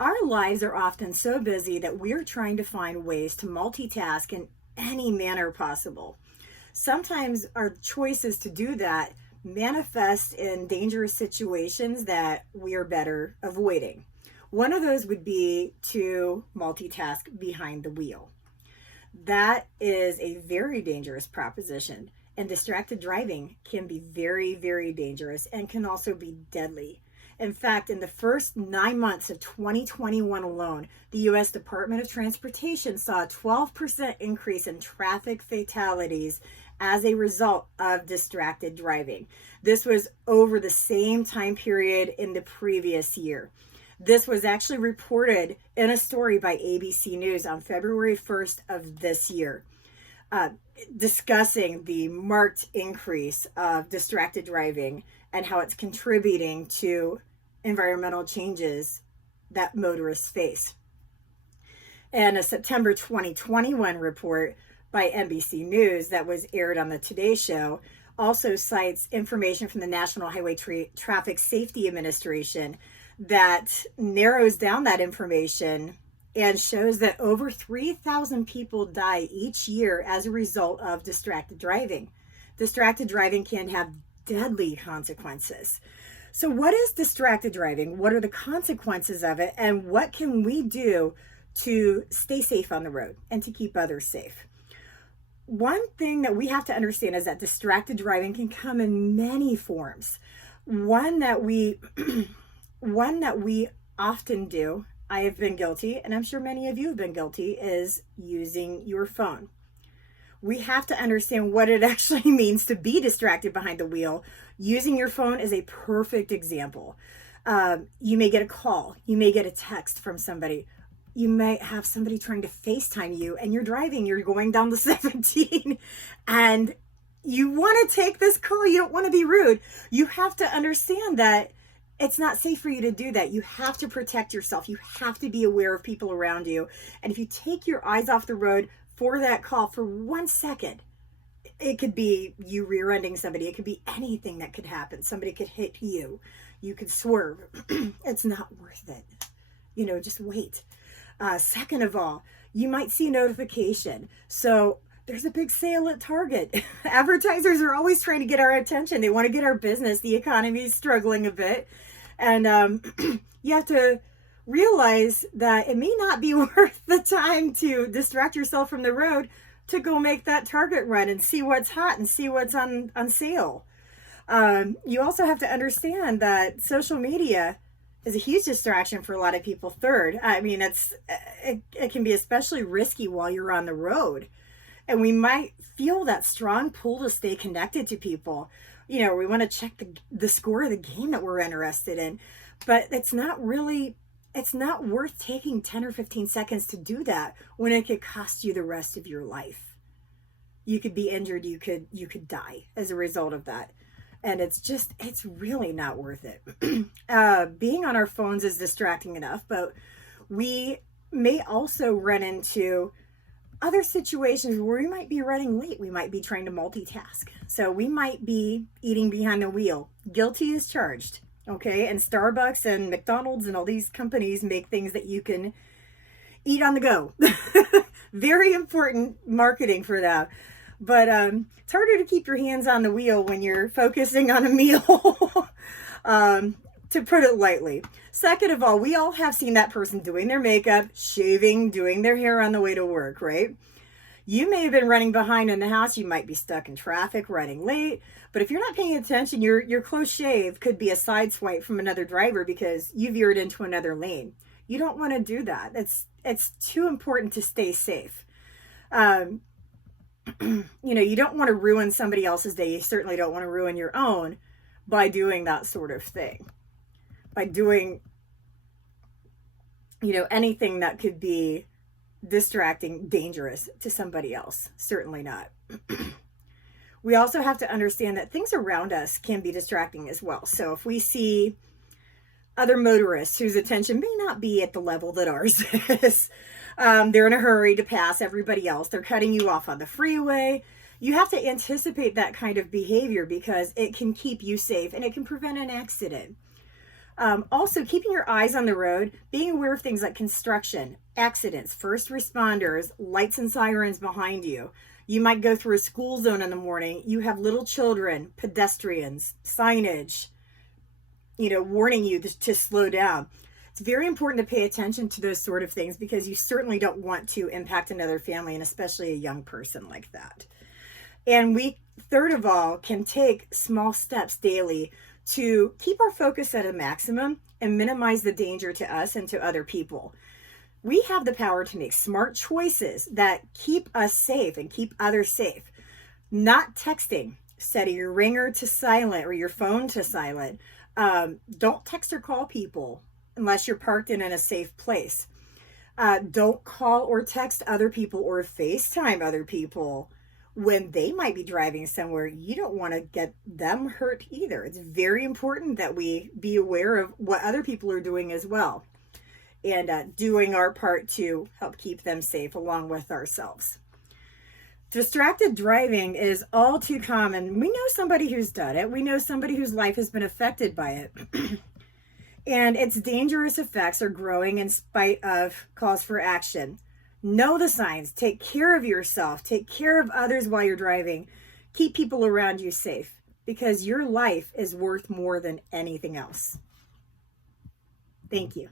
Our lives are often so busy that we're trying to find ways to multitask in any manner possible. Sometimes our choices to do that manifest in dangerous situations that we are better avoiding. One of those would be to multitask behind the wheel. That is a very dangerous proposition, and distracted driving can be very, very dangerous and can also be deadly. In fact, in the first 9 months of 2021 alone, the U.S. Department of Transportation saw a 12% increase in traffic fatalities as a result of distracted driving. This was over the same time period in the previous year. This was actually reported in a story by ABC News on February 1st of this year, uh, discussing the marked increase of distracted driving and how it's contributing to environmental changes that motorists face. And a September 2021 report by NBC News that was aired on the Today Show also cites information from the National Highway Traffic Safety Administration that narrows down that information and shows that over 3,000 people die each year as a result of distracted driving. Distracted driving can have deadly consequences. So, what is distracted driving? What are the consequences of it? And what can we do to stay safe on the road and to keep others safe? One thing that we have to understand is that distracted driving can come in many forms. One that we one that we often do, I have been guilty, and I'm sure many of you have been guilty, is using your phone. We have to understand what it actually means to be distracted behind the wheel. Using your phone is a perfect example. You may get a call, you may get a text from somebody, you may have somebody trying to FaceTime you, and you're driving, you're going down the 17, and you want to take this call, you don't want to be rude. You have to understand that it's not safe for you to do that. You have to protect yourself. You have to be aware of people around you. And if you take your eyes off the road for that call for 1 second, it could be you rear-ending somebody. It could be anything that could happen. Somebody could hit you. You could swerve. It's not worth it. Just wait. Second of all, you might see a notification. So there's a big sale at Target. Advertisers are always trying to get our attention. They want to get our business. The economy is struggling a bit. And you have to realize that it may not be worth the time to distract yourself from the road to go make that Target run and see what's hot and see what's on sale. You also have to understand that social media is a huge distraction for a lot of people. Third, I mean, it can be especially risky while you're on the road. And we might feel that strong pull to stay connected to people. We want to check the score of the game that we're interested in. But it's not worth taking 10 or 15 seconds to do that when it could cost you the rest of your life. You could be injured, you could die as a result of that. And it's really not worth it. Being on our phones is distracting enough, but we may also run into other situations where we might be running late. We might be trying to multitask. So we might be eating behind the wheel. Guilty as charged. Okay. And Starbucks and McDonald's and all these companies make things that you can eat on the go. Very important marketing for them. But it's harder to keep your hands on the wheel when you're focusing on a meal. To put it lightly. Second of all, we all have seen that person doing their makeup, shaving, doing their hair on the way to work, right? You may have been running behind in the house. You might be stuck in traffic, running late. But if you're not paying attention, your close shave could be a side swipe from another driver because you veered into another lane. You don't want to do that. It's too important to stay safe. You don't want to ruin somebody else's day. You certainly don't want to ruin your own by doing that sort of thing. By doing, anything that could be distracting, dangerous to somebody else. Certainly not. We also have to understand that things around us can be distracting as well. So if we see other motorists whose attention may not be at the level that ours is, they're in a hurry to pass everybody else. They're cutting you off on the freeway. You have to anticipate that kind of behavior because it can keep you safe and it can prevent an accident. Also, keeping your eyes on the road, being aware of things like construction, accidents, first responders, lights and sirens behind you. You might go through a school zone in the morning. You have little children, pedestrians, signage, warning you to slow down. It's very important to pay attention to those sort of things because you certainly don't want to impact another family and especially a young person like that. And we, third of all, can take small steps daily to keep our focus at a maximum and minimize the danger to us and to other people. We have the power to make smart choices that keep us safe and keep others safe. Not texting. Set your ringer to silent or your phone to silent. Don't text or call people unless you're parked in a safe place. Don't call or text other people or FaceTime other people when they might be driving somewhere. You don't want to get them hurt either. It's very important that we be aware of what other people are doing as well and doing our part to help keep them safe along with ourselves. Distracted driving is all too common. We know somebody who's done it. We know somebody whose life has been affected by it. And its dangerous effects are growing in spite of calls for action. Know the signs. Take care of yourself. Take care of others while you're driving. Keep people around you safe because your life is worth more than anything else. Thank you.